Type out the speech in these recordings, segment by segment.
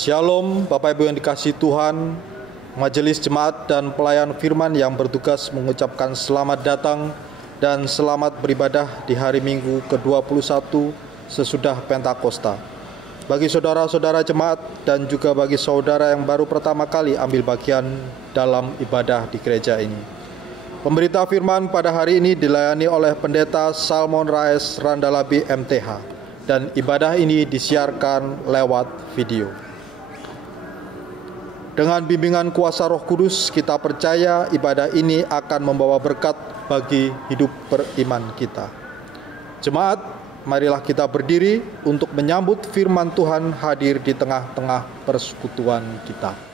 Shalom Bapak Ibu yang dikasihi Tuhan, majelis jemaat dan pelayan firman yang bertugas mengucapkan selamat datang dan selamat beribadah di hari Minggu ke-21 sesudah Pentakosta. Bagi saudara-saudara jemaat dan juga bagi saudara yang baru pertama kali ambil bagian dalam ibadah di gereja ini. Pemberita firman pada hari ini dilayani oleh Pendeta Salmon Raes Randalabi MTH dan ibadah ini disiarkan lewat video. Dengan bimbingan kuasa Roh Kudus, kita percaya ibadah ini akan membawa berkat bagi hidup beriman kita. Jemaat, marilah kita berdiri untuk menyambut firman Tuhan hadir di tengah-tengah persekutuan kita.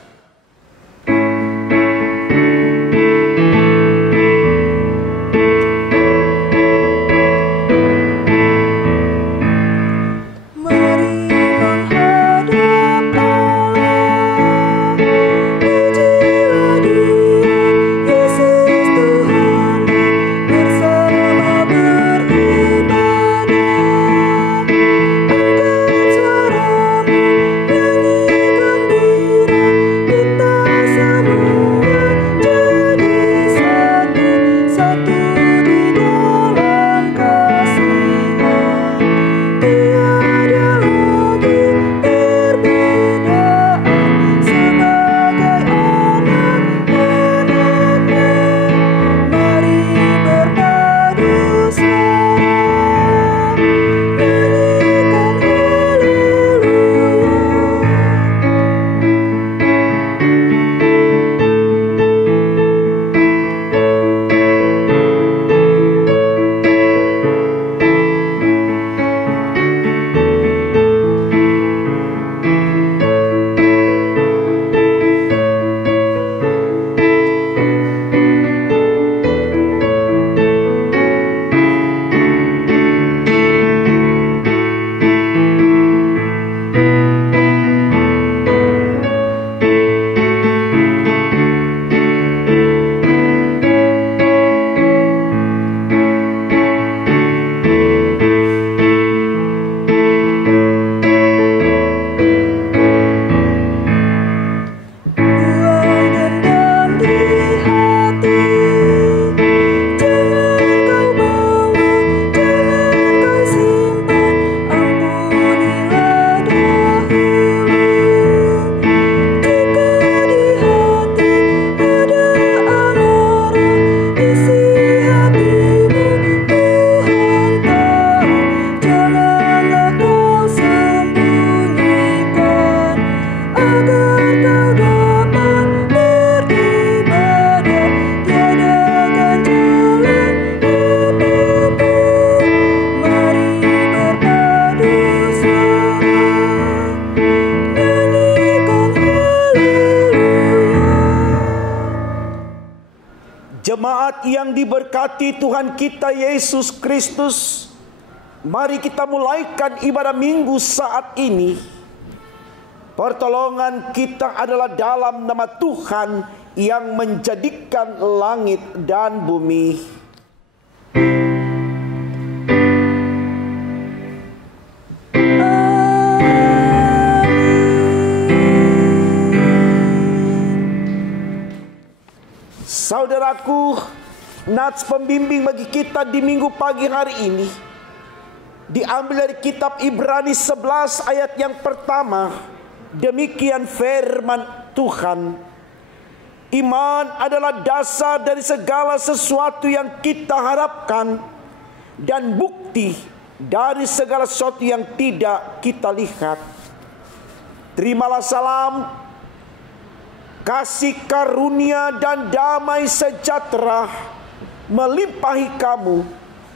Jemaat yang diberkati Tuhan kita Yesus Kristus, mari kita mulaikan ibadah minggu saat ini. Pertolongan kita adalah dalam nama Tuhan yang menjadikan langit dan bumi. Saudaraku, nats pembimbing bagi kita di minggu pagi hari ini diambil dari kitab Ibrani 11 ayat yang pertama. Demikian firman Tuhan, iman adalah dasar dari segala sesuatu yang kita harapkan dan bukti dari segala sesuatu yang tidak kita lihat. Terimalah salam, kasih karunia dan damai sejahtera melimpahi kamu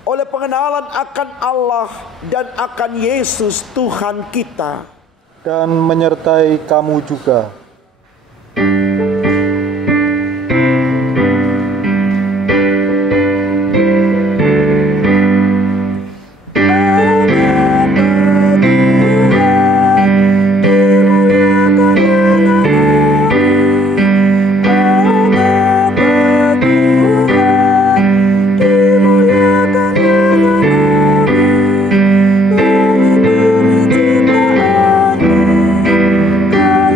oleh pengenalan akan Allah dan akan Yesus Tuhan kita, Dan menyertai kamu juga. Kau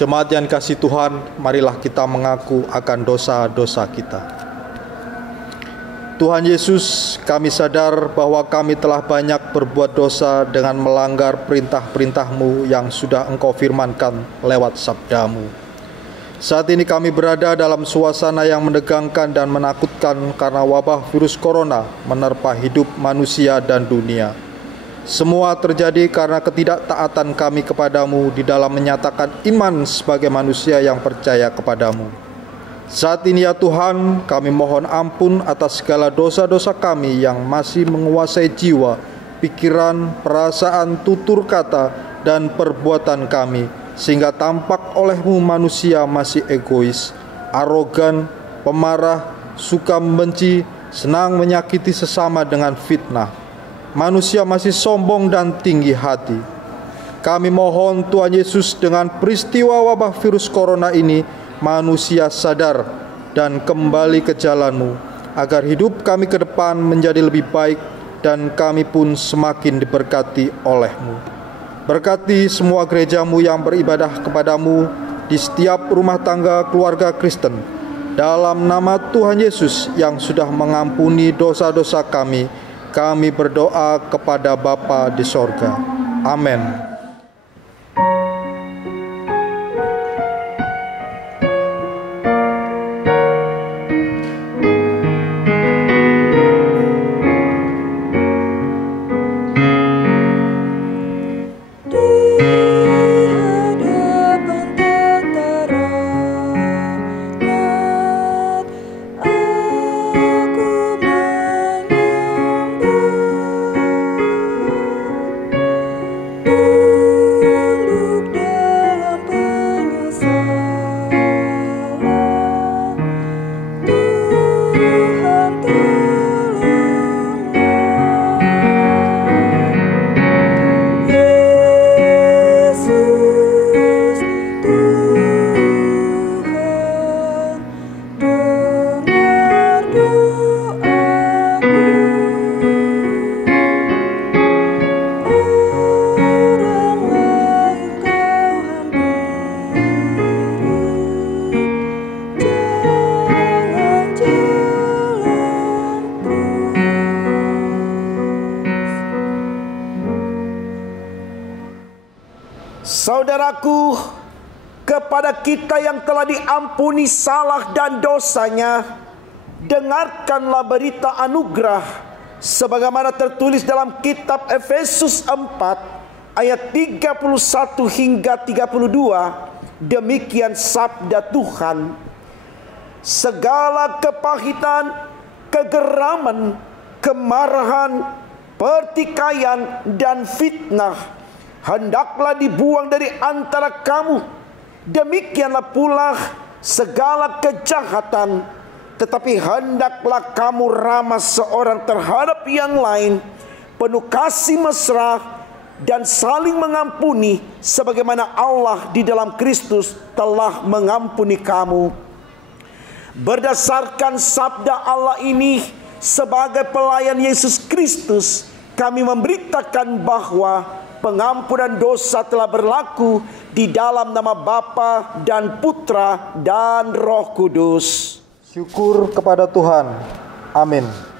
Jemaat yang kasih Tuhan, marilah kita mengaku akan dosa-dosa kita. Tuhan Yesus, kami sadar bahwa kami telah banyak berbuat dosa dengan melanggar perintah-perintah-Mu yang sudah Engkau firmankan lewat sabda-Mu. Saat ini kami berada dalam suasana yang menegangkan dan menakutkan karena wabah virus corona menerpa hidup manusia dan dunia. Semua terjadi karena ketidaktaatan kami kepadamu di dalam menyatakan iman sebagai manusia yang percaya kepadamu. Saat ini ya Tuhan, kami mohon ampun atas segala dosa-dosa kami yang masih menguasai jiwa, pikiran, perasaan, tutur kata, dan perbuatan kami, sehingga tampak oleh-Mu manusia masih egois, arogan, pemarah, suka membenci, senang menyakiti sesama dengan fitnah. Manusia masih sombong dan tinggi hati. Kami mohon Tuhan Yesus, dengan peristiwa wabah virus corona ini, manusia sadar dan kembali ke jalan-Mu, agar hidup kami ke depan menjadi lebih baik dan kami pun semakin diberkati oleh-Mu. Berkati semua gereja-Mu yang beribadah kepadamu di setiap rumah tangga keluarga Kristen. Dalam nama Tuhan Yesus yang sudah mengampuni dosa-dosa kami, kami berdoa kepada Bapa di sorga. Amin. Saudaraku, kepada kita yang telah diampuni salah dan dosanya, dengarkanlah berita anugerah sebagaimana tertulis dalam kitab Efesus 4 ayat 31 hingga 32. Demikian sabda Tuhan. Segala kepahitan, kegeraman, kemarahan, pertikaian, dan fitnah hendaklah dibuang dari antara kamu. Demikianlah pula segala kejahatan. Tetapi hendaklah kamu ramah seorang terhadap yang lain, penuh kasih mesra, dan saling mengampuni, sebagaimana Allah di dalam Kristus telah mengampuni kamu. Berdasarkan sabda Allah ini, sebagai pelayan Yesus Kristus, kami memberitakan bahwa pengampunan dosa telah berlaku di dalam nama Bapa dan Putra dan Roh Kudus. Syukur kepada Tuhan. Amin.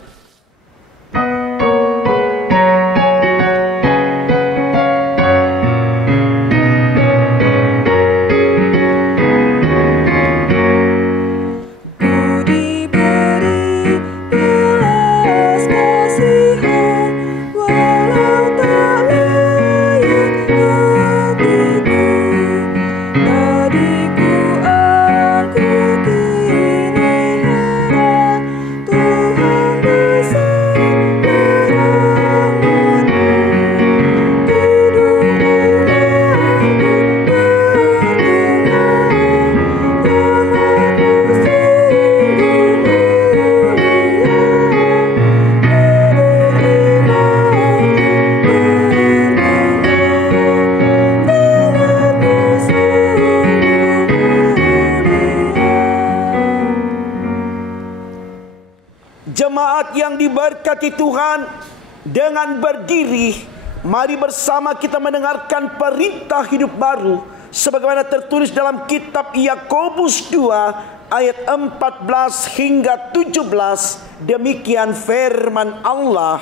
Jemaat yang diberkati Tuhan, dengan berdiri, mari bersama kita mendengarkan perintah hidup baru sebagaimana tertulis dalam kitab Yakobus 2 ayat 14 hingga 17. Demikian firman Allah.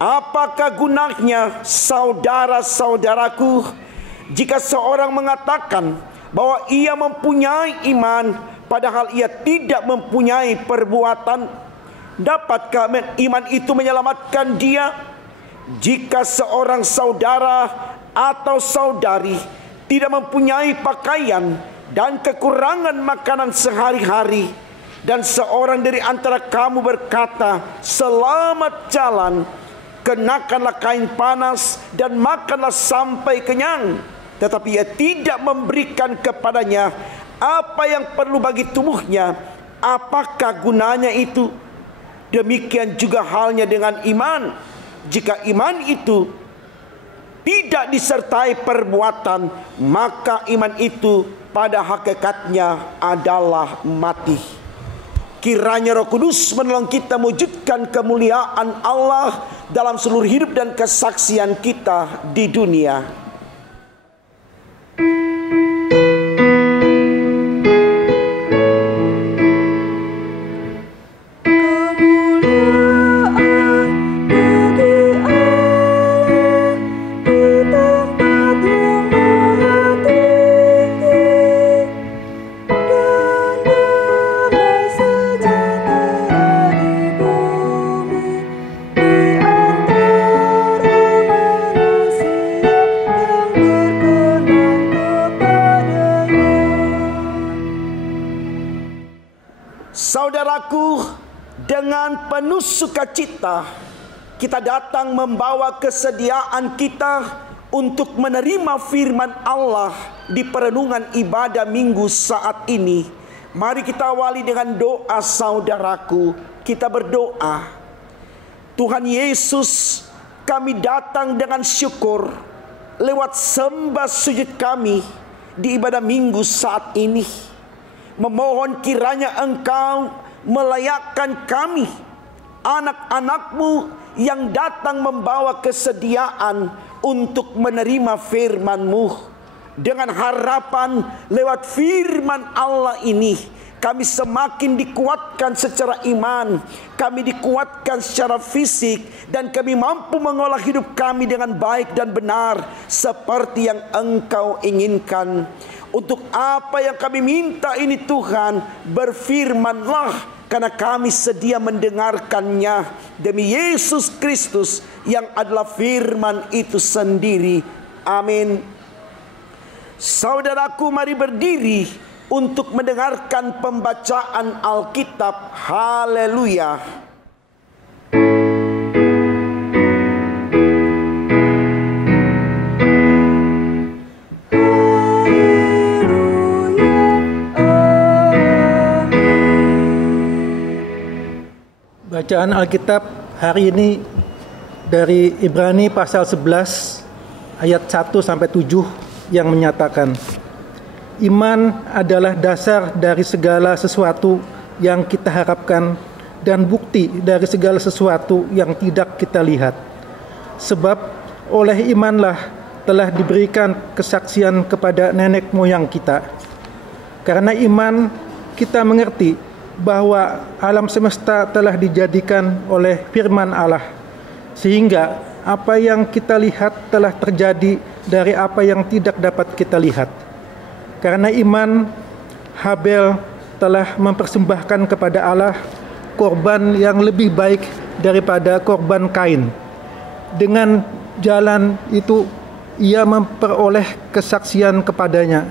Apakah gunanya, saudara-saudaraku, jika seorang mengatakan bahwa ia mempunyai iman, padahal ia tidak mempunyai perbuatan? Dapatkah iman itu menyelamatkan dia? Jika seorang saudara atau saudari tidak mempunyai pakaian dan kekurangan makanan sehari-hari, dan seorang dari antara kamu berkata, "Selamat jalan," kenakanlah kain panas dan makanlah sampai kenyang, tetapi ia tidak memberikan kepadanya apa yang perlu bagi tubuhnya, apakah gunanya itu? Demikian juga halnya dengan iman. Jika iman itu tidak disertai perbuatan, maka iman itu pada hakikatnya adalah mati. Kiranya Roh Kudus menolong kita mewujudkan kemuliaan Allah dalam seluruh hidup dan kesaksian kita di dunia. Saudaraku, dengan penuh sukacita kita datang membawa kesediaan kita untuk menerima firman Allah di perenungan ibadah minggu saat ini. Mari kita awali dengan doa, saudaraku. Kita berdoa. Tuhan Yesus, kami datang dengan syukur lewat sembah sujud kami di ibadah minggu saat ini. Memohon kiranya Engkau melayakkan kami, anak-anak-Mu yang datang membawa kesediaan untuk menerima firman-Mu. Dengan harapan lewat firman Allah ini, kami semakin dikuatkan secara iman, kami dikuatkan secara fisik, dan kami mampu mengolah hidup kami dengan baik dan benar seperti yang Engkau inginkan. Untuk apa yang kami minta ini Tuhan, berfirmanlah, karena kami sedia mendengarkannya. Demi Yesus Kristus yang adalah firman itu sendiri. Amin. Saudaraku, mari berdiri untuk mendengarkan pembacaan Alkitab. Haleluya. Bacaan Alkitab hari ini dari Ibrani pasal 11 ayat 1-7 yang menyatakan, iman adalah dasar dari segala sesuatu yang kita harapkan dan bukti dari segala sesuatu yang tidak kita lihat. Sebab oleh imanlah telah diberikan kesaksian kepada nenek moyang kita. Karena iman kita mengerti bahwa alam semesta telah dijadikan oleh firman Allah, sehingga apa yang kita lihat telah terjadi dari apa yang tidak dapat kita lihat. Karena iman, Habel telah mempersembahkan kepada Allah korban yang lebih baik daripada korban Kain. Dengan jalan itu ia memperoleh kesaksian kepadanya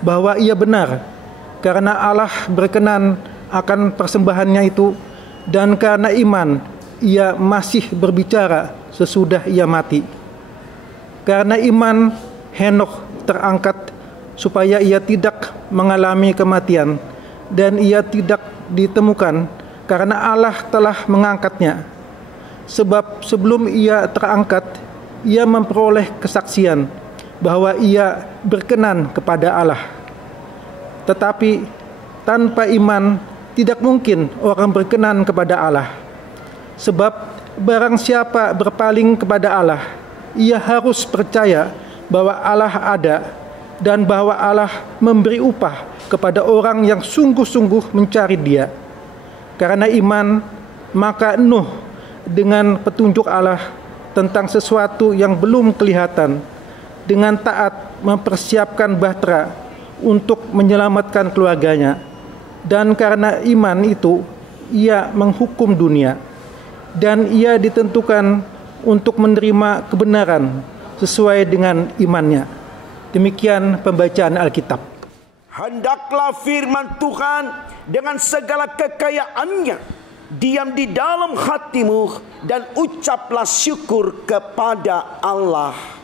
bahwa ia benar, karena Allah berkenan akan persembahannya itu, dan karena iman ia masih berbicara sesudah ia mati. Karena iman Henokh terangkat supaya ia tidak mengalami kematian, dan ia tidak ditemukan karena Allah telah mengangkatnya. Sebab sebelum ia terangkat, ia memperoleh kesaksian bahwa ia berkenan kepada Allah. Tetapi tanpa iman tidak mungkin orang berkenan kepada Allah. Sebab barang siapa berpaling kepada Allah, ia harus percaya bahwa Allah ada, dan bahwa Allah memberi upah kepada orang yang sungguh-sungguh mencari Dia. Karena iman, maka Nuh dengan petunjuk Allah tentang sesuatu yang belum kelihatan, dengan taat mempersiapkan bahtera untuk menyelamatkan keluarganya. Dan karena iman itu, ia menghukum dunia, dan ia ditentukan untuk menerima kebenaran sesuai dengan imannya. Demikian pembacaan Alkitab. Hendaklah firman Tuhan dengan segala kekayaannya diam di dalam hatimu, dan ucaplah syukur kepada Allah.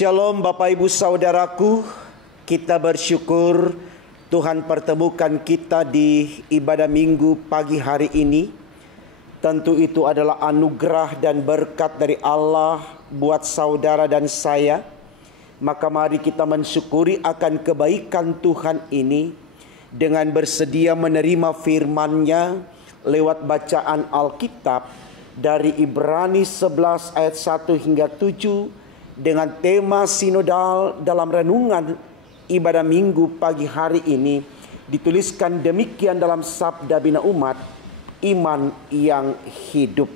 Shalom Bapak Ibu Saudaraku, kita bersyukur Tuhan pertemukan kita di ibadah minggu pagi hari ini. Tentu itu adalah anugerah dan berkat dari Allah buat saudara dan saya. Maka mari kita mensyukuri akan kebaikan Tuhan ini dengan bersedia menerima firman-Nya lewat bacaan Alkitab dari Ibrani 11 ayat 1 hingga 7 dengan tema sinodal dalam renungan ibadah minggu pagi hari ini. Dituliskan demikian dalam Sabda Bina Umat, iman yang hidup.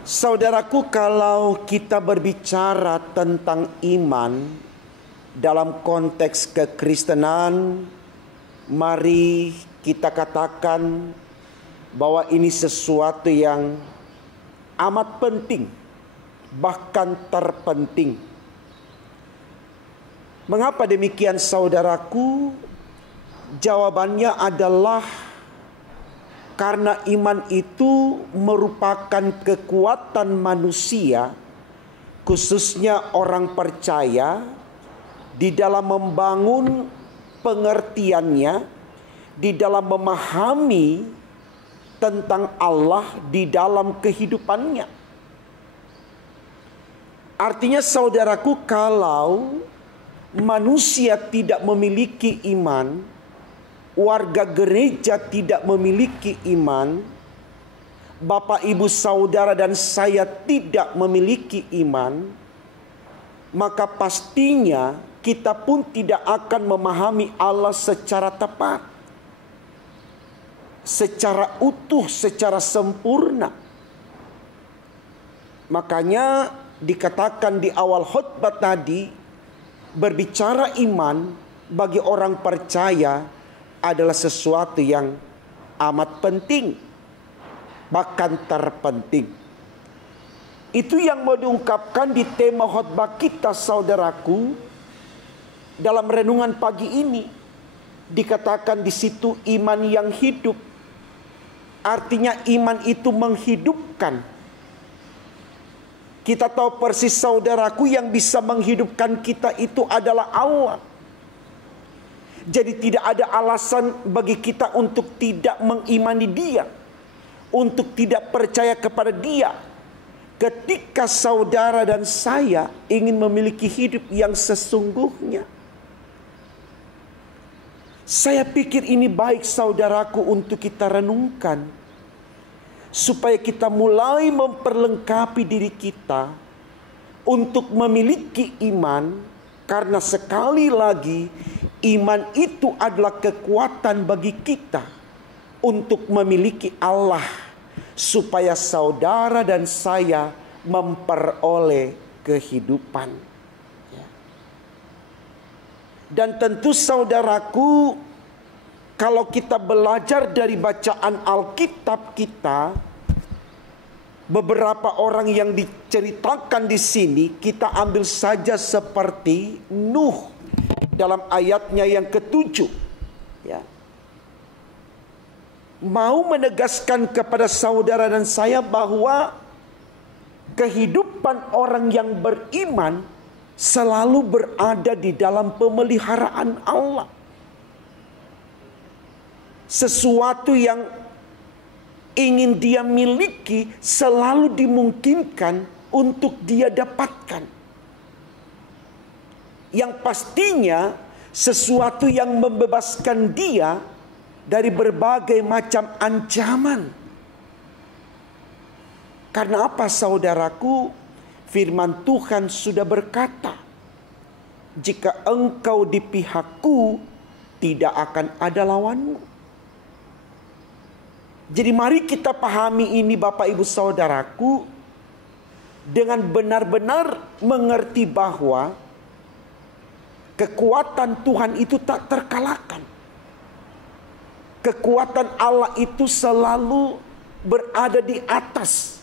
Saudaraku, kalau kita berbicara tentang iman dalam konteks kekristenan, mari kita katakan bahwa ini sesuatu yang amat penting, bahkan terpenting. Mengapa demikian, saudaraku? Jawabannya adalah karena iman itu merupakan kekuatan manusia, khususnya orang percaya, di dalam membangun pengertiannya, di dalam memahami tentang Allah di dalam kehidupannya. Artinya saudaraku, kalau manusia tidak memiliki iman, warga gereja tidak memiliki iman, Bapak Ibu Saudara dan saya tidak memiliki iman, maka pastinya kita pun tidak akan memahami Allah secara tepat, secara utuh, secara sempurna. Makanya dikatakan di awal khotbah tadi, berbicara iman bagi orang percaya adalah sesuatu yang amat penting, bahkan terpenting. Itu yang mau diungkapkan di tema khotbah kita, saudaraku. Dalam renungan pagi ini dikatakan di situ iman yang hidup. Artinya iman itu menghidupkan. Kita tahu persis, saudaraku, yang bisa menghidupkan kita itu adalah Allah. Jadi tidak ada alasan bagi kita untuk tidak mengimani Dia, untuk tidak percaya kepada Dia. Ketika saudara dan saya ingin memiliki hidup yang sesungguhnya. Saya pikir ini baik, saudaraku, untuk kita renungkan, supaya kita mulai memperlengkapi diri kita untuk memiliki iman. Karena sekali lagi, iman itu adalah kekuatan bagi kita untuk memiliki Allah, supaya saudara dan saya memperoleh kehidupan. Dan tentu saudaraku, kalau kita belajar dari bacaan Alkitab kita, beberapa orang yang diceritakan di sini, kita ambil saja seperti Nuh dalam ayatnya yang ke-7. Ya. mau menegaskan kepada saudara dan saya bahwa kehidupan orang yang beriman selalu berada di dalam pemeliharaan Allah. Sesuatu yang ingin dia miliki selalu dimungkinkan untuk dia dapatkan. Yang pastinya sesuatu yang membebaskan dia dari berbagai macam ancaman. Karena apa, saudaraku? Firman Tuhan sudah berkata, jika engkau di pihakku, tidak akan ada lawanmu. Jadi mari kita pahami ini Bapak Ibu Saudaraku, dengan benar-benar mengerti bahwa kekuatan Tuhan itu tak terkalahkan. Kekuatan Allah itu selalu berada di atas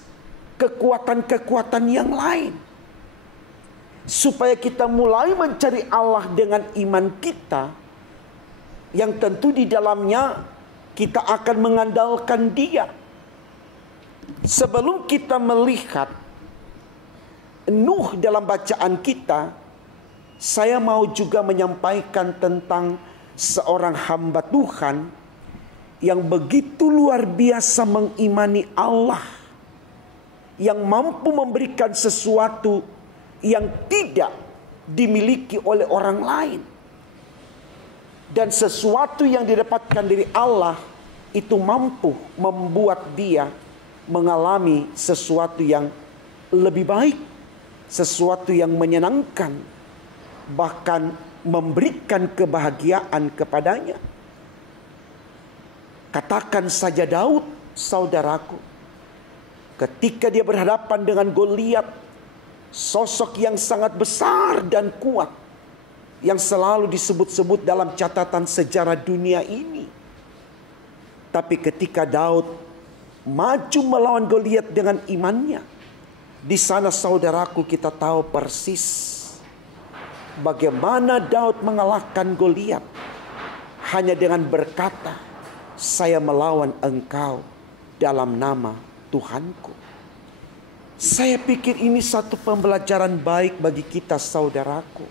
kekuatan-kekuatan yang lain. Supaya kita mulai mencari Allah dengan iman kita, yang tentu di dalamnya kita akan mengandalkan Dia. Sebelum kita melihat Nuh dalam bacaan kita, saya mau juga menyampaikan tentang seorang hamba Tuhan yang begitu luar biasa mengimani Allah, yang mampu memberikan sesuatu yang tidak dimiliki oleh orang lain. Dan sesuatu yang didapatkan dari Allah itu mampu membuat dia mengalami sesuatu yang lebih baik, sesuatu yang menyenangkan, bahkan memberikan kebahagiaan kepadanya. Katakan saja Daud, saudaraku, ketika dia berhadapan dengan Goliat, sosok yang sangat besar dan kuat, yang selalu disebut-sebut dalam catatan sejarah dunia ini. Tapi ketika Daud maju melawan Goliat dengan imannya, di sana saudaraku kita tahu persis bagaimana Daud mengalahkan Goliat hanya dengan berkata, saya melawan engkau dalam nama Tuhanku. Saya pikir ini satu pembelajaran baik bagi kita saudaraku,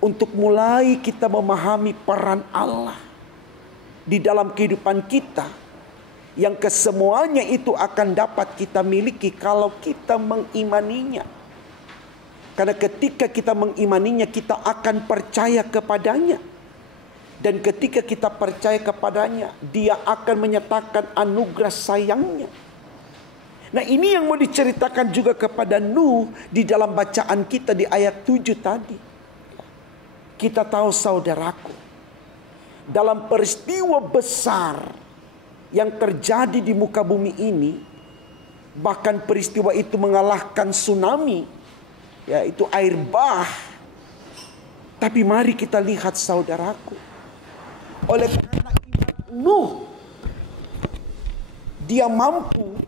untuk mulai kita memahami peran Allah di dalam kehidupan kita, yang kesemuanya itu akan dapat kita miliki kalau kita mengimaninya. Karena ketika kita mengimaninya, kita akan percaya kepadanya. Dan ketika kita percaya kepadanya, Dia akan menyatakan anugerah sayangnya. Nah, ini yang mau diceritakan juga kepada Nuh di dalam bacaan kita di ayat 7 tadi. Kita tahu saudaraku, dalam peristiwa besar yang terjadi di muka bumi ini, bahkan peristiwa itu mengalahkan tsunami, yaitu air bah. Tapi mari kita lihat saudaraku, oleh karena iman Nuh, dia mampu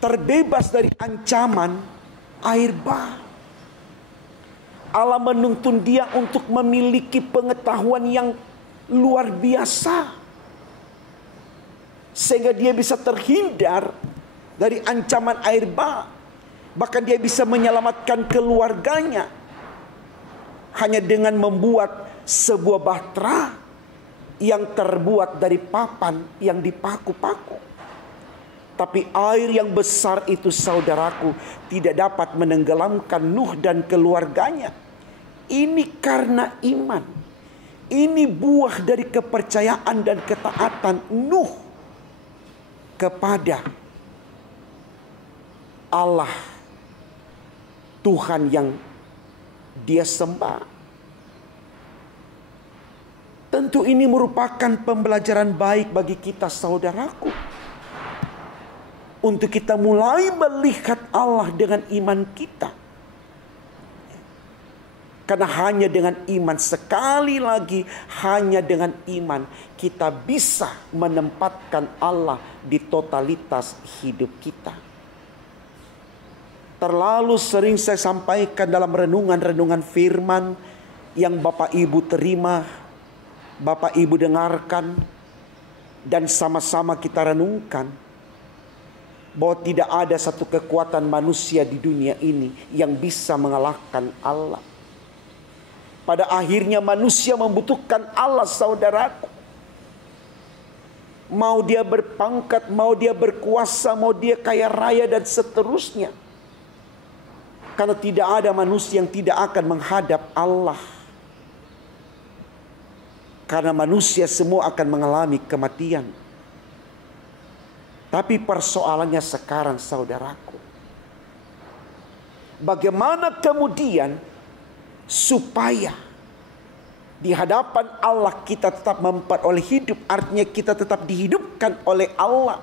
terbebas dari ancaman air bah. Allah menuntun dia untuk memiliki pengetahuan yang luar biasa, sehingga dia bisa terhindar dari ancaman air bah. Bahkan dia bisa menyelamatkan keluarganya hanya dengan membuat sebuah bahtera yang terbuat dari papan yang dipaku-paku. Tapi air yang besar itu saudaraku tidak dapat menenggelamkan Nuh dan keluarganya. Ini karena iman. Ini buah dari kepercayaan dan ketaatan Nuh kepada Allah, Tuhan yang dia sembah. Tentu ini merupakan pembelajaran baik bagi kita saudaraku, untuk kita mulai melihat Allah dengan iman kita. Karena hanya dengan iman, sekali lagi hanya dengan iman, kita bisa menempatkan Allah di totalitas hidup kita. Terlalu sering saya sampaikan dalam renungan-renungan firman yang Bapak Ibu terima, Bapak Ibu dengarkan, Dan sama-sama kita renungkan bahwa tidak ada satu kekuatan manusia di dunia ini yang bisa mengalahkan Allah. Pada akhirnya manusia membutuhkan Allah, saudaraku. Mau dia berpangkat, mau dia berkuasa, mau dia kaya raya dan seterusnya. Karena tidak ada manusia yang tidak akan menghadap Allah. Karena manusia semua akan mengalami kematian. Tapi persoalannya sekarang, saudaraku, bagaimana kemudian supaya di hadapan Allah kita tetap memperoleh hidup. Artinya kita tetap dihidupkan oleh Allah.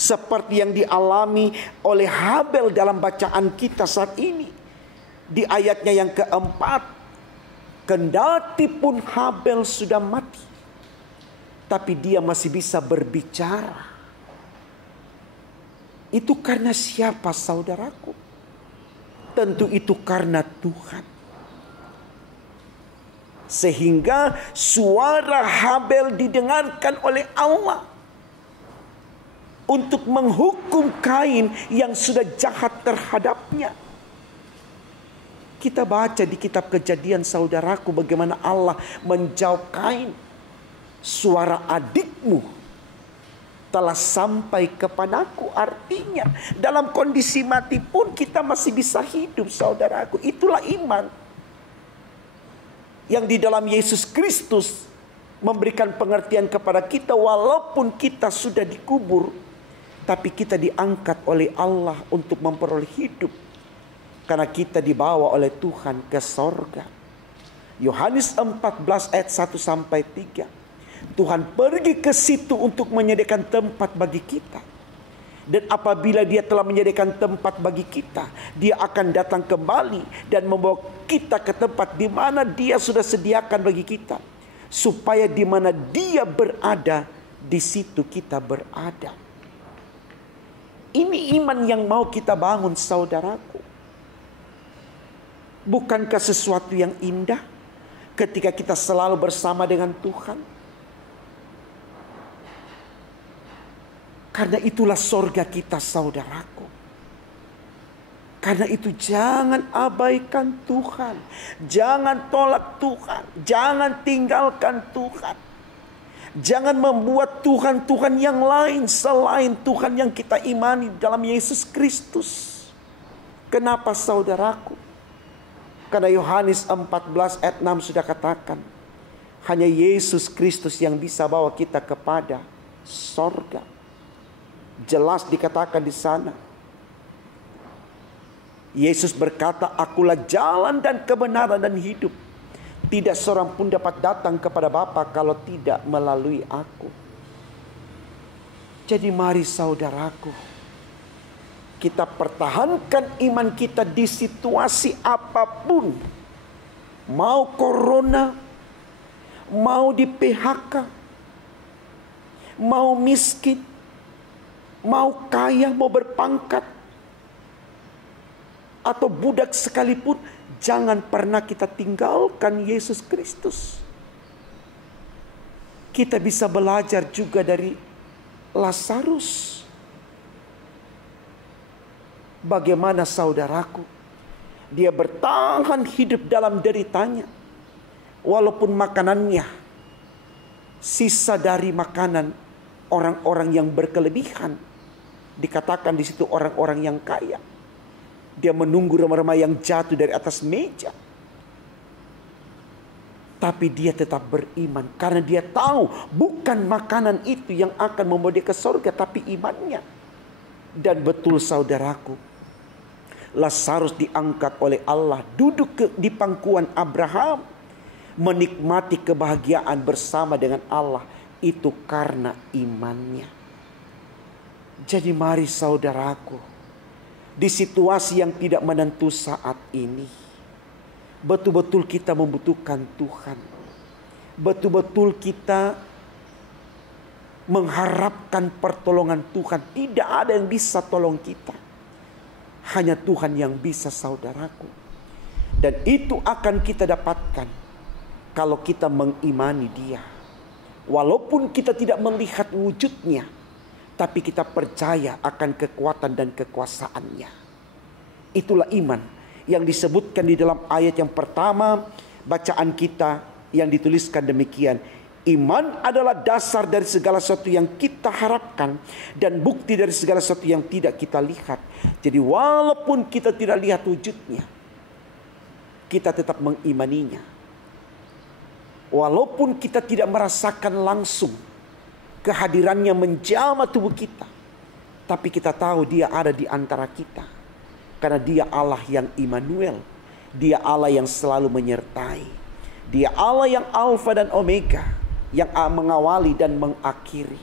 Seperti yang dialami oleh Habel dalam bacaan kita saat ini. Di ayatnya yang keempat. Kendati pun Habel sudah mati, tapi dia masih bisa berbicara. Itu karena siapa, saudaraku? Tentu itu karena Tuhan. Sehingga suara Habel didengarkan oleh Allah untuk menghukum Kain yang sudah jahat terhadapnya. Kita baca di kitab Kejadian, saudaraku, bagaimana Allah menjawab Kain. Suara adikmu telah sampai kepadaku. Artinya dalam kondisi mati pun kita masih bisa hidup, saudaraku. Itulah iman yang di dalam Yesus Kristus memberikan pengertian kepada kita. Walaupun kita sudah dikubur, tapi kita diangkat oleh Allah untuk memperoleh hidup. Karena kita dibawa oleh Tuhan ke sorga. Yohanes 14 ayat 1-3. Tuhan pergi ke situ untuk menyediakan tempat bagi kita. Dan apabila dia telah menyediakan tempat bagi kita, dia akan datang kembali dan membawa kita ke tempat di mana dia sudah sediakan bagi kita. Supaya di mana dia berada, di situ kita berada. Ini iman yang mau kita bangun, saudaraku. Bukankah sesuatu yang indah ketika kita selalu bersama dengan Tuhan? Karena itulah sorga kita, saudaraku. Karena itu jangan abaikan Tuhan. Jangan tolak Tuhan. Jangan tinggalkan Tuhan. Jangan membuat Tuhan-Tuhan yang lain selain Tuhan yang kita imani dalam Yesus Kristus. Kenapa, saudaraku? Karena Yohanes 14 ayat 6 sudah katakan, hanya Yesus Kristus yang bisa bawa kita kepada sorga. Jelas dikatakan di sana. Yesus berkata, akulah jalan dan kebenaran dan hidup. Tidak seorang pun dapat datang kepada Bapa kalau tidak melalui aku. Jadi mari, saudaraku, kita pertahankan iman kita di situasi apapun. Mau corona, mau di PHK, mau miskin, mau kaya, mau berpangkat, atau budak sekalipun, jangan pernah kita tinggalkan Yesus Kristus. Kita bisa belajar juga dari Lazarus. Bagaimana, saudaraku, dia bertahan hidup dalam deritanya. Walaupun makanannya sisa dari makanan orang-orang yang berkelebihan. Dikatakan di situ orang-orang yang kaya. Dia menunggu remah-remah yang jatuh dari atas meja. Tapi dia tetap beriman. Karena dia tahu bukan makanan itu yang akan membawa dia ke surga, tapi imannya. Dan betul, saudaraku, Lazarus diangkat oleh Allah, duduk di pangkuan Abraham, menikmati kebahagiaan bersama dengan Allah. Itu karena imannya. Jadi mari, saudaraku, di situasi yang tidak menentu saat ini, betul-betul kita membutuhkan Tuhan. Betul-betul kita mengharapkan pertolongan Tuhan. Tidak ada yang bisa tolong kita. Hanya Tuhan yang bisa, saudaraku. Dan itu akan kita dapatkan kalau kita mengimani Dia. Walaupun kita tidak melihat wujudnya, tapi kita percaya akan kekuatan dan kekuasaannya. Itulah iman yang disebutkan di dalam ayat yang pertama bacaan kita, yang dituliskan demikian. Iman adalah dasar dari segala sesuatu yang kita harapkan dan bukti dari segala sesuatu yang tidak kita lihat. Jadi walaupun kita tidak lihat wujudnya, kita tetap mengimaninya. Walaupun kita tidak merasakan langsung kehadirannya menjamah tubuh kita, tapi kita tahu dia ada di antara kita. Karena dia Allah yang Immanuel, dia Allah yang selalu menyertai, dia Allah yang Alfa dan Omega, yang mengawali dan mengakhiri.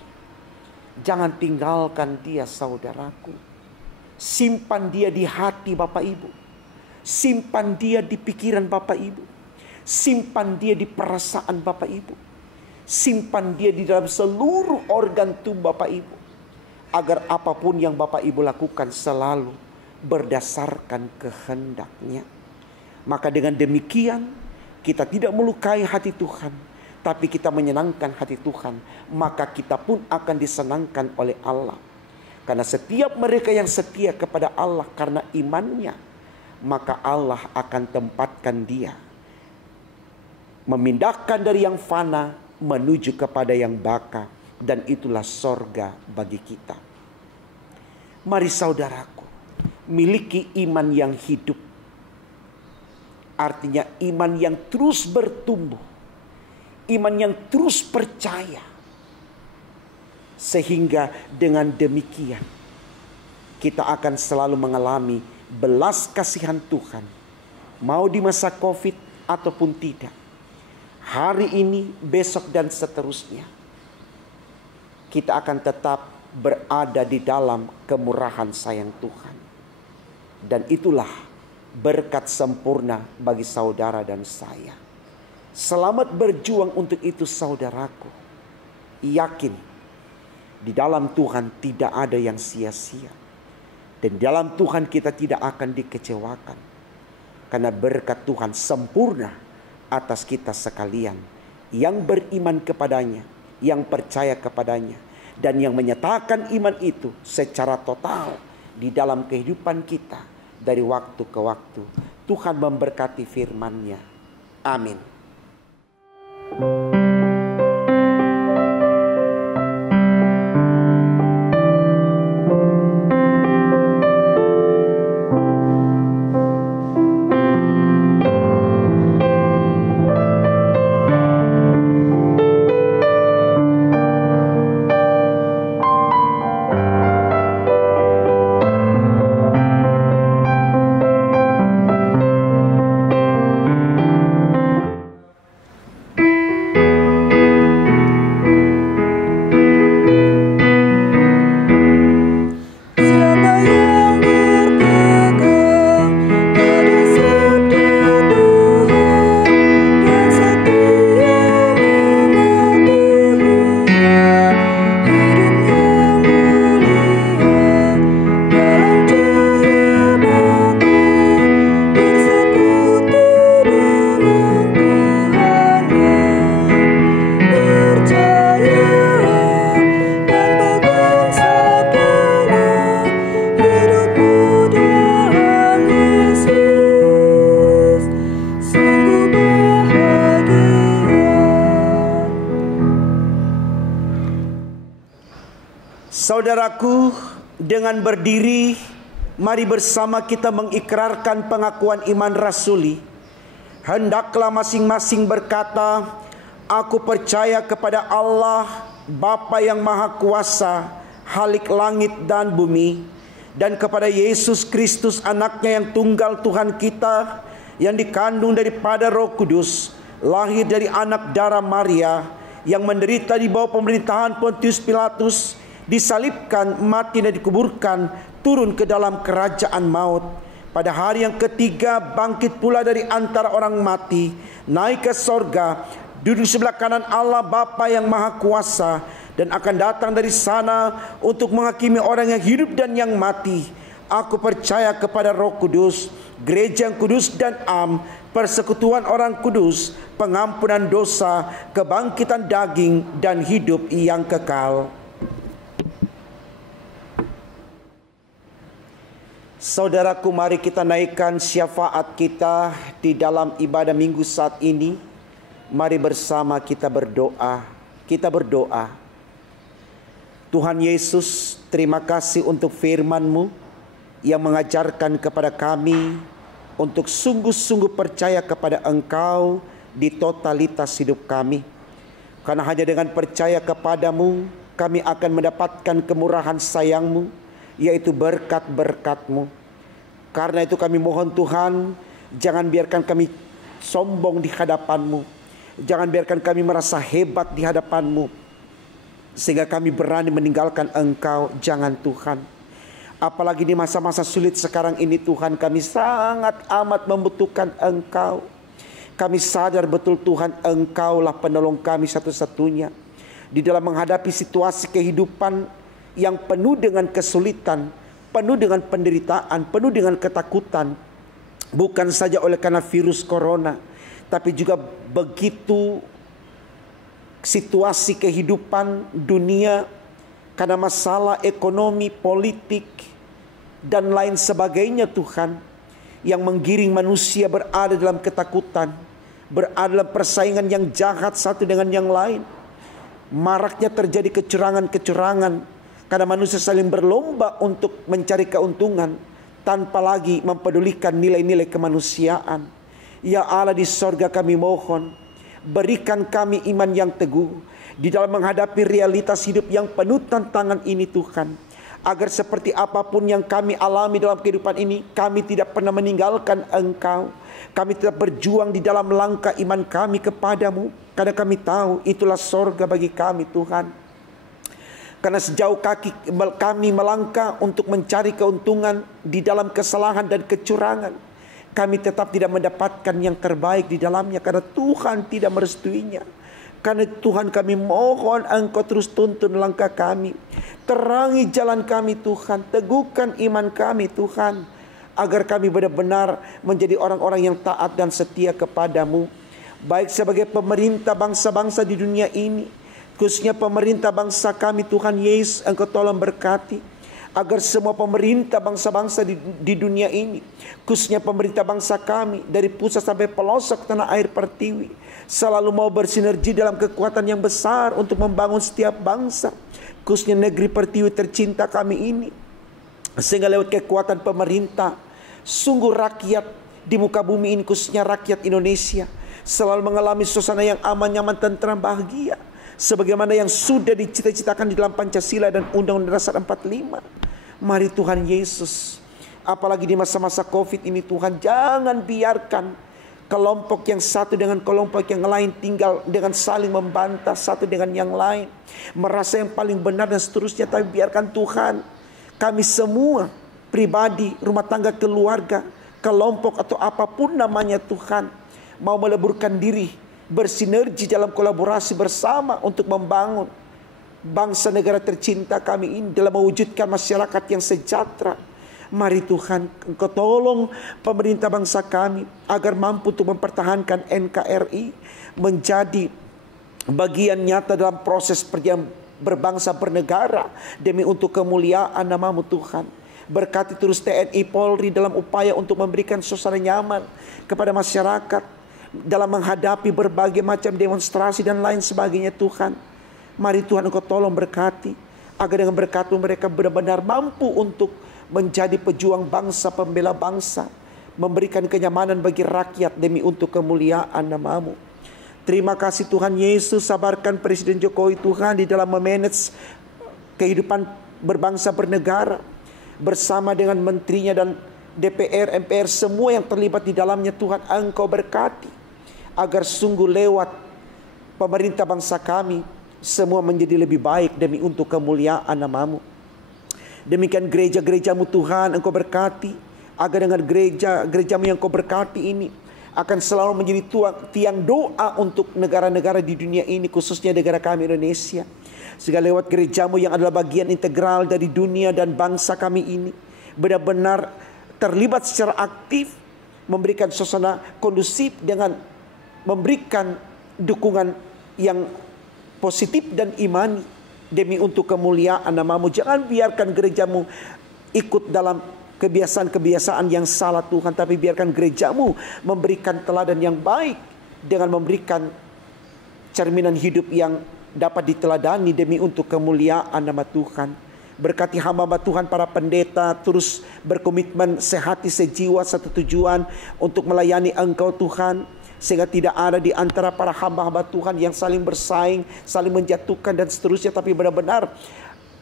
Jangan tinggalkan dia, saudaraku. Simpan dia di hati Bapak Ibu. Simpan dia di pikiran Bapak Ibu. Simpan dia di perasaan Bapak Ibu. Simpan dia di dalam seluruh organ tubuh Bapak Ibu. Agar apapun yang Bapak Ibu lakukan selalu berdasarkan kehendak-Nya. Maka dengan demikian kita tidak melukai hati Tuhan, tapi kita menyenangkan hati Tuhan. Maka kita pun akan disenangkan oleh Allah. Karena setiap mereka yang setia kepada Allah karena imannya, maka Allah akan tempatkan dia, memindahkan dari yang fana menuju kepada yang baka. Dan itulah sorga bagi kita. Mari saudaraku, miliki iman yang hidup. Artinya iman yang terus bertumbuh. Iman yang terus percaya. Sehingga dengan demikian kita akan selalu mengalami belas kasihan Tuhan. Mau di masa COVID ataupun tidak. Hari ini, besok dan seterusnya. Kita akan tetap berada di dalam kemurahan sayang Tuhan. Dan itulah berkat sempurna bagi saudara dan saya. Selamat berjuang untuk itu saudaraku. Yakin di dalam Tuhan tidak ada yang sia-sia. Dan dalam Tuhan kita tidak akan dikecewakan. Karena berkat Tuhan sempurna atas kita sekalian. Yang beriman kepadanya, yang percaya kepadanya, dan yang menyatakan iman itu secara total di dalam kehidupan kita dari waktu ke waktu. Tuhan memberkati firman-Nya. Amin. Saudaraku, dengan berdiri, mari bersama kita mengikrarkan pengakuan iman rasuli. Hendaklah masing-masing berkata, aku percaya kepada Allah, Bapa yang Maha Kuasa, Khalik langit dan bumi, dan kepada Yesus Kristus anaknya yang tunggal Tuhan kita, yang dikandung daripada Roh Kudus, lahir dari anak darah Maria, yang menderita di bawah pemerintahan Pontius Pilatus, disalibkan, mati dan dikuburkan, turun ke dalam kerajaan maut. Pada hari yang ketiga bangkit pula dari antara orang mati, naik ke sorga, duduk sebelah kanan Allah Bapa yang Maha Kuasa, dan akan datang dari sana untuk menghakimi orang yang hidup dan yang mati. Aku percaya kepada Roh Kudus, gereja yang kudus dan am, persekutuan orang kudus, pengampunan dosa, kebangkitan daging, dan hidup yang kekal. Saudaraku, mari kita naikkan syafaat kita di dalam ibadah minggu saat ini. Mari bersama kita berdoa. Kita berdoa. Tuhan Yesus, terima kasih untuk firman-Mu yang mengajarkan kepada kami untuk sungguh-sungguh percaya kepada Engkau di totalitas hidup kami. Karena hanya dengan percaya kepadamu, kami akan mendapatkan kemurahan sayang-Mu, yaitu berkat-berkat-Mu. Karena itu kami mohon Tuhan, jangan biarkan kami sombong di hadapan-Mu. Jangan biarkan kami merasa hebat di hadapan-Mu, sehingga kami berani meninggalkan Engkau. Jangan Tuhan. Apalagi di masa-masa sulit sekarang ini Tuhan, kami sangat amat membutuhkan Engkau. Kami sadar betul Tuhan, Engkaulah penolong kami satu-satunya. Di dalam menghadapi situasi kehidupan yang penuh dengan kesulitan, penuh dengan penderitaan, penuh dengan ketakutan. Bukan saja oleh karena virus corona, tapi juga begitu situasi kehidupan dunia karena masalah ekonomi, politik, dan lain sebagainya Tuhan, yang menggiring manusia berada dalam ketakutan, berada dalam persaingan yang jahat satu dengan yang lain. Maraknya terjadi kecurangan-kecurangan karena manusia saling berlomba untuk mencari keuntungan tanpa lagi mempedulikan nilai-nilai kemanusiaan. Ya Allah di sorga, kami mohon, berikan kami iman yang teguh di dalam menghadapi realitas hidup yang penuh tantangan ini Tuhan. Agar seperti apapun yang kami alami dalam kehidupan ini, kami tidak pernah meninggalkan Engkau. Kami tetap berjuang di dalam langkah iman kami kepadamu, karena kami tahu itulah sorga bagi kami Tuhan. Karena sejauh kaki kami melangkah untuk mencari keuntungan di dalam kesalahan dan kecurangan, kami tetap tidak mendapatkan yang terbaik di dalamnya, karena Tuhan tidak merestuinya. Karena Tuhan, kami mohon Engkau terus tuntun langkah kami, terangi jalan kami Tuhan, teguhkan iman kami Tuhan, agar kami benar-benar menjadi orang-orang yang taat dan setia kepadamu. Baik sebagai pemerintah bangsa-bangsa di dunia ini, khususnya pemerintah bangsa kami Tuhan Yesus, Engkau tolong berkati agar semua pemerintah bangsa-bangsa di dunia ini, khususnya pemerintah bangsa kami dari pusat sampai pelosok tanah air Pertiwi, selalu mau bersinergi dalam kekuatan yang besar untuk membangun setiap bangsa, khususnya negeri Pertiwi tercinta kami ini. Sehingga lewat kekuatan pemerintah, sungguh rakyat di muka bumi ini, khususnya rakyat Indonesia, selalu mengalami suasana yang aman, nyaman, tentram, bahagia, sebagaimana yang sudah dicita-citakan di dalam Pancasila dan Undang-Undang Dasar 45. Mari Tuhan Yesus, apalagi di masa-masa Covid ini Tuhan, jangan biarkan kelompok yang satu dengan kelompok yang lain tinggal dengan saling membantah satu dengan yang lain, merasa yang paling benar dan seterusnya. Tapi biarkan Tuhan, kami semua pribadi, rumah tangga, keluarga, kelompok atau apapun namanya Tuhan, mau meleburkan diri, bersinergi dalam kolaborasi bersama untuk membangun bangsa negara tercinta kami ini dalam mewujudkan masyarakat yang sejahtera. Mari Tuhan, Engkau tolong pemerintah bangsa kami agar mampu untuk mempertahankan NKRI menjadi bagian nyata dalam proses perjuangan berbangsa bernegara demi untuk kemuliaan nama-Mu Tuhan. Berkati terus TNI Polri dalam upaya untuk memberikan suasana nyaman kepada masyarakat dalam menghadapi berbagai macam demonstrasi dan lain sebagainya Tuhan. Mari Tuhan, Engkau tolong berkati agar dengan berkat-Mu mereka benar-benar mampu untuk menjadi pejuang bangsa, pembela bangsa, memberikan kenyamanan bagi rakyat demi untuk kemuliaan nama-Mu. Terima kasih Tuhan Yesus, sabarkan Presiden Jokowi Tuhan di dalam memanage kehidupan berbangsa bernegara bersama dengan menterinya dan DPR, MPR, semua yang terlibat di dalamnya Tuhan. Engkau berkati agar sungguh lewat pemerintah bangsa kami semua menjadi lebih baik demi untuk kemuliaan nama-Mu. Demikian gereja-gereja-Mu Tuhan, Engkau berkati agar dengan gereja-gereja-Mu yang Engkau berkati ini akan selalu menjadi tiang doa untuk negara-negara di dunia ini, khususnya negara kami Indonesia. Sehingga lewat gereja-Mu yang adalah bagian integral dari dunia dan bangsa kami ini, benar-benar terlibat secara aktif memberikan suasana kondusif dengan memberikan dukungan yang positif dan imani demi untuk kemuliaan nama-Mu. Jangan biarkan gerejamu ikut dalam kebiasaan-kebiasaan yang salah Tuhan, tapi biarkan gerejamu memberikan teladan yang baik dengan memberikan cerminan hidup yang dapat diteladani demi untuk kemuliaan nama Tuhan. Berkati hamba-hamba Tuhan, para pendeta terus berkomitmen sehati sejiwa satu tujuan untuk melayani Engkau Tuhan, sehingga tidak ada di antara para hamba-hamba Tuhan yang saling bersaing, saling menjatuhkan dan seterusnya, tapi benar-benar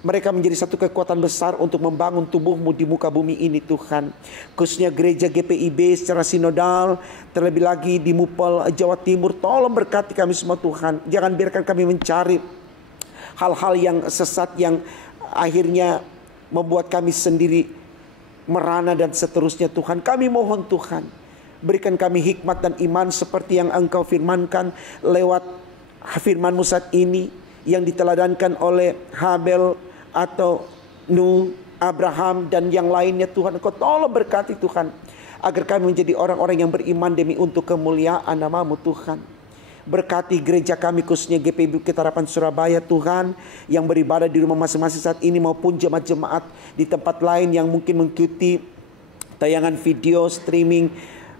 mereka menjadi satu kekuatan besar untuk membangun tubuh-Mu di muka bumi ini Tuhan. Khususnya gereja GPIB secara sinodal, terlebih lagi di Mupel, Jawa Timur. Tolong berkati kami semua Tuhan. Jangan biarkan kami mencari hal-hal yang sesat yang akhirnya membuat kami sendiri merana dan seterusnya Tuhan. Kami mohon Tuhan, berikan kami hikmat dan iman seperti yang Engkau firmankan lewat firman-Mu saat ini, yang diteladankan oleh Habel atau Nuh, Abraham dan yang lainnya Tuhan. Engkau tolong berkati Tuhan, agar kami menjadi orang-orang yang beriman demi untuk kemuliaan nama-Mu Tuhan. Berkati gereja kami khususnya GPIB Bukit Harapan Surabaya Tuhan, yang beribadah di rumah masing-masing saat ini, maupun jemaat-jemaat di tempat lain yang mungkin mengikuti tayangan video streaming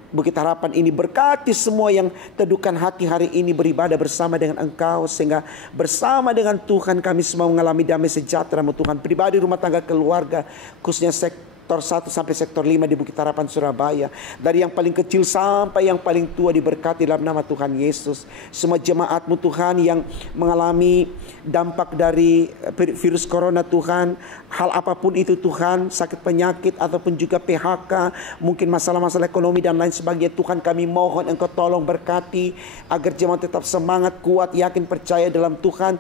Bukit Harapan ini. Berkati semua yang teduhkan hati hari ini beribadah bersama dengan Engkau, sehingga bersama dengan Tuhan kami semua mengalami damai sejahtera-Mu Tuhan. Pribadi, rumah tangga, keluarga, khususnya sektor 1 sampai sektor 5 di Bukit Harapan Surabaya, dari yang paling kecil sampai yang paling tua, diberkati dalam nama Tuhan Yesus. Semua jemaat-Mu Tuhan yang mengalami dampak dari virus corona Tuhan, hal apapun itu Tuhan, sakit penyakit ataupun juga PHK, mungkin masalah-masalah ekonomi dan lain sebagainya Tuhan, kami mohon Engkau tolong berkati agar jemaat tetap semangat, kuat, yakin, percaya dalam Tuhan.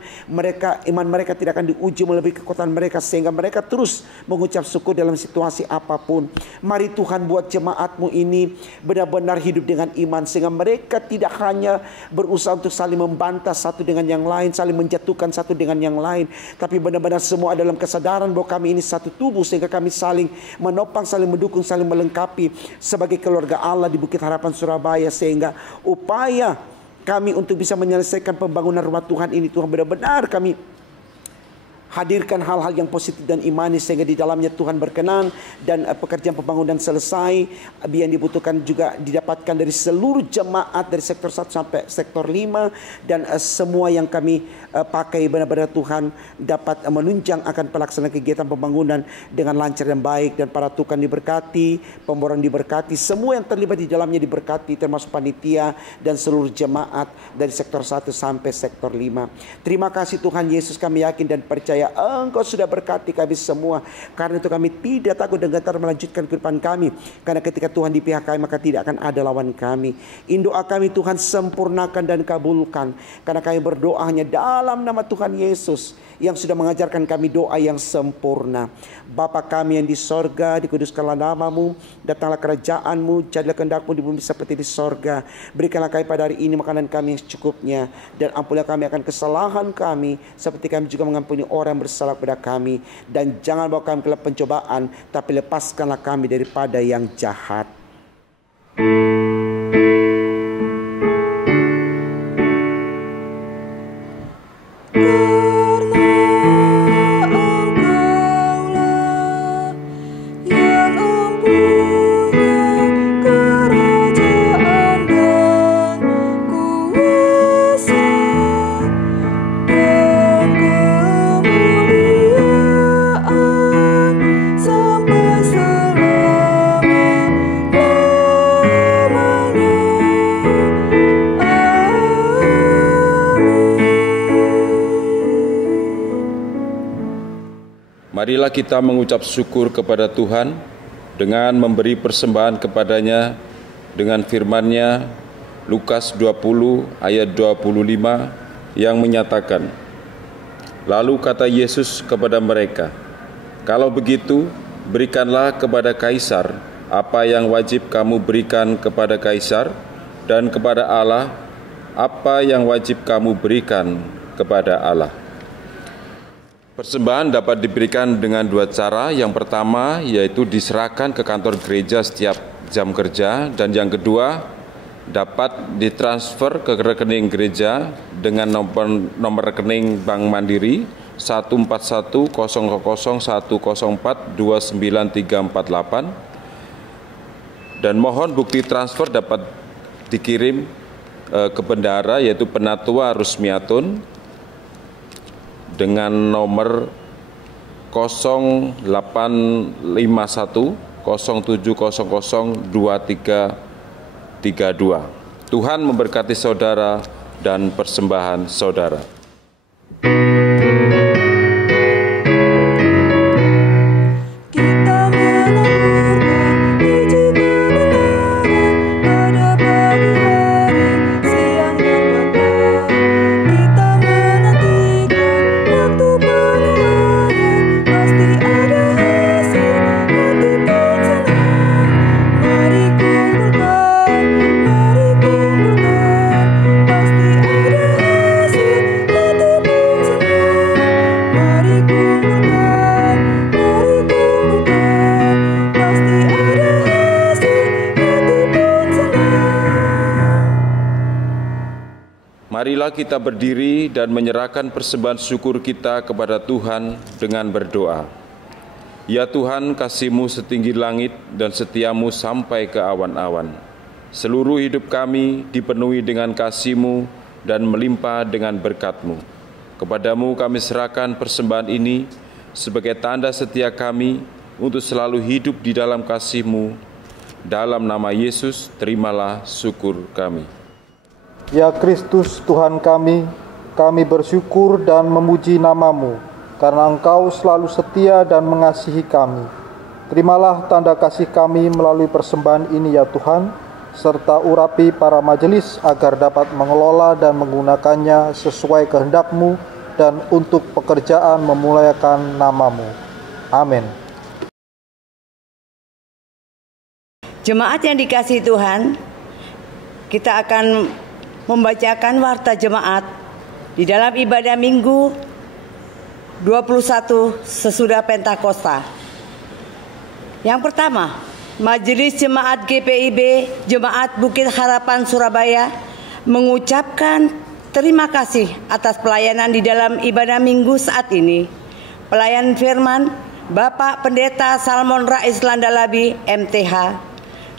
Iman mereka tidak akan diuji melebihi kekuatan mereka, sehingga mereka terus mengucap syukur dalam situasi apapun. Mari Tuhan buat jemaat-Mu ini benar-benar hidup dengan iman, sehingga mereka tidak hanya berusaha untuk saling membantah satu dengan yang lain, saling menjatuhkan satu dengan yang lain, tapi benar-benar semua dalam kesadaran bahwa kami ini satu tubuh, sehingga kami saling menopang, saling mendukung, saling melengkapi sebagai keluarga Allah di Bukit Harapan Surabaya, sehingga upaya kami untuk bisa menyelesaikan pembangunan rumah Tuhan ini Tuhan, benar-benar kami hadirkan hal-hal yang positif dan imani, sehingga di dalamnya Tuhan berkenan dan pekerjaan pembangunan selesai. Yang dibutuhkan juga didapatkan dari seluruh jemaat dari sektor 1 sampai sektor 5, dan semua yang kami pakai benar-benar Tuhan dapat menunjang akan pelaksanaan kegiatan pembangunan dengan lancar dan baik. Dan para tukang diberkati, pemboran diberkati, semua yang terlibat di dalamnya diberkati, termasuk panitia dan seluruh jemaat dari sektor 1 sampai sektor 5. Terima kasih Tuhan Yesus, kami yakin dan percaya Engkau sudah berkati kami semua. Karena itu kami tidak takut dan gentar melanjutkan kehidupan kami, karena ketika Tuhan di pihak kami, maka tidak akan ada lawan kami. Doa kami Tuhan sempurnakan dan kabulkan, karena kami berdoa hanya dalam nama Tuhan Yesus yang sudah mengajarkan kami doa yang sempurna. Bapa kami yang di sorga, dikuduskanlah nama-Mu, datanglah kerajaan-Mu, jadilah kehendak-Mu di bumi seperti di sorga. Berikanlah kami pada hari ini makanan kami yang secukupnya, dan ampunilah kami akan kesalahan kami, seperti kami juga mengampuni orang yang bersalah kepada kami. Dan jangan bawa kami ke dalam pencobaan, tapi lepaskanlah kami daripada yang jahat. Marilah kita mengucap syukur kepada Tuhan dengan memberi persembahan kepadanya dengan firman-Nya Lukas 20 ayat 25 yang menyatakan, lalu kata Yesus kepada mereka, kalau begitu berikanlah kepada Kaisar apa yang wajib kamu berikan kepada Kaisar, dan kepada Allah apa yang wajib kamu berikan kepada Allah. Persembahan dapat diberikan dengan dua cara. Yang pertama yaitu diserahkan ke kantor gereja setiap jam kerja, dan yang kedua dapat ditransfer ke rekening gereja dengan nomor rekening Bank Mandiri 14101042938, dan mohon bukti transfer dapat dikirim ke bendahara, yaitu Penatua Rusmiatun dengan nomor 085107002332. Tuhan memberkati saudara dan persembahan saudara. Marilah kita berdiri dan menyerahkan persembahan syukur kita kepada Tuhan dengan berdoa. Ya Tuhan, kasih-Mu setinggi langit dan setia-Mu sampai ke awan-awan. Seluruh hidup kami dipenuhi dengan kasih-Mu dan melimpah dengan berkat-Mu. Kepadamu kami serahkan persembahan ini sebagai tanda setia kami untuk selalu hidup di dalam kasih-Mu. Dalam nama Yesus, terimalah syukur kami. Ya Kristus Tuhan kami bersyukur dan memuji nama-Mu, karena Engkau selalu setia dan mengasihi kami. Terimalah tanda kasih kami melalui persembahan ini ya Tuhan, serta urapi para majelis agar dapat mengelola dan menggunakannya sesuai kehendak-Mu dan untuk pekerjaan memuliakan nama-Mu. Amin. Jemaat yang dikasihi Tuhan, kita akan membacakan warta jemaat di dalam ibadah Minggu 21 sesudah Pentakosta. Yang pertama, Majelis Jemaat GPIB Jemaat Bukit Harapan Surabaya mengucapkan terima kasih atas pelayanan di dalam ibadah Minggu saat ini. Pelayan firman Bapak Pendeta Salmon Rais Landalabi MTH,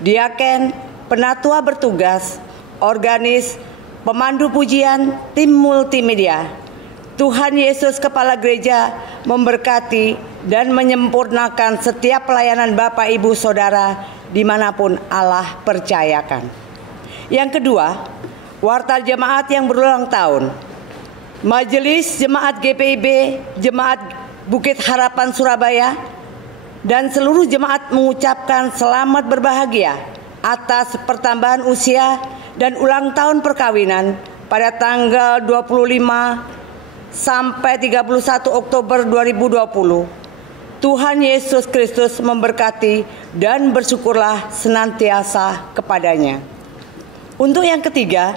Diaken, Penatua bertugas, organis, pemandu pujian, tim multimedia. Tuhan Yesus Kepala Gereja memberkati dan menyempurnakan setiap pelayanan Bapak Ibu Saudara dimanapun Allah percayakan. Yang kedua, warta jemaat yang berulang tahun. Majelis Jemaat GPIB Jemaat Bukit Harapan Surabaya dan seluruh jemaat mengucapkan selamat berbahagia atas pertambahan usia dan ulang tahun perkawinan pada tanggal 25 sampai 31 Oktober 2020. Tuhan Yesus Kristus memberkati dan bersyukurlah senantiasa kepadanya. Untuk yang ketiga,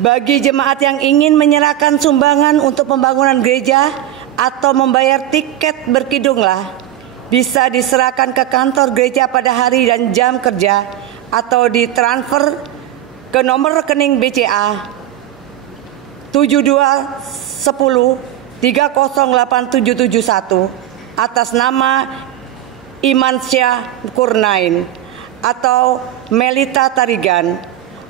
bagi jemaat yang ingin menyerahkan sumbangan untuk pembangunan gereja atau membayar tiket berkidunglah, bisa diserahkan ke kantor gereja pada hari dan jam kerja atau ditransfer ke nomor rekening BCA 7210308771 atas nama Imansyah Kurnain atau Melita Tarigan.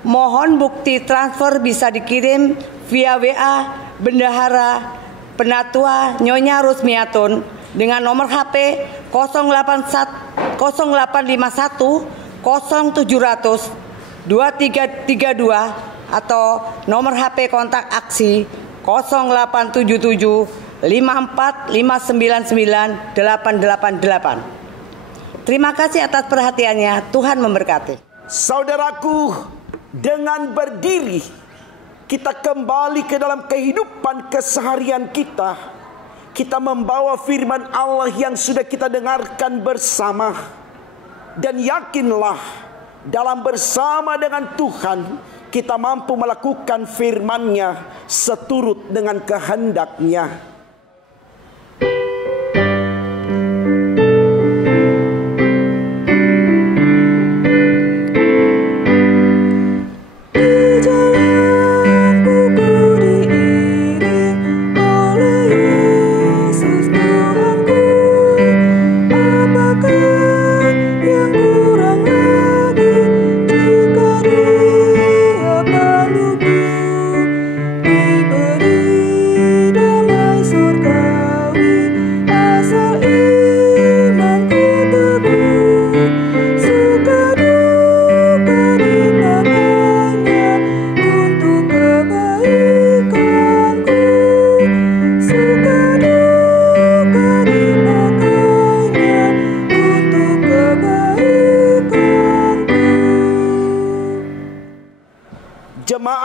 Mohon bukti transfer bisa dikirim via WA Bendahara Penatua Nyonya Rusmiatun dengan nomor HP 0851 0700 2332 atau nomor HP kontak aksi 0877 54 599 888. Terima kasih atas perhatiannya. Tuhan memberkati. Saudaraku, dengan berdiri kita kembali ke dalam kehidupan keseharian kita. Kita membawa firman Allah yang sudah kita dengarkan bersama. Dan yakinlah, dalam bersama dengan Tuhan, kita mampu melakukan firman-Nya seturut dengan kehendak-Nya.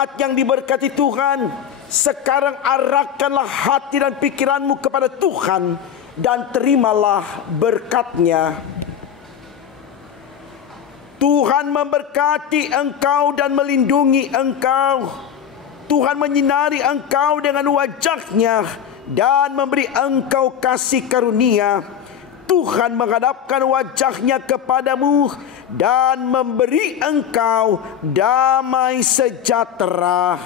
Jemaat yang diberkati Tuhan, sekarang arahkanlah hati dan pikiranmu kepada Tuhan dan terimalah berkat-Nya. Tuhan memberkati engkau dan melindungi engkau. Tuhan menyinari engkau dengan wajah-Nya dan memberi engkau kasih karunia. Tuhan menghadapkan wajah-Nya kepadamu dan memberi engkau damai sejahtera.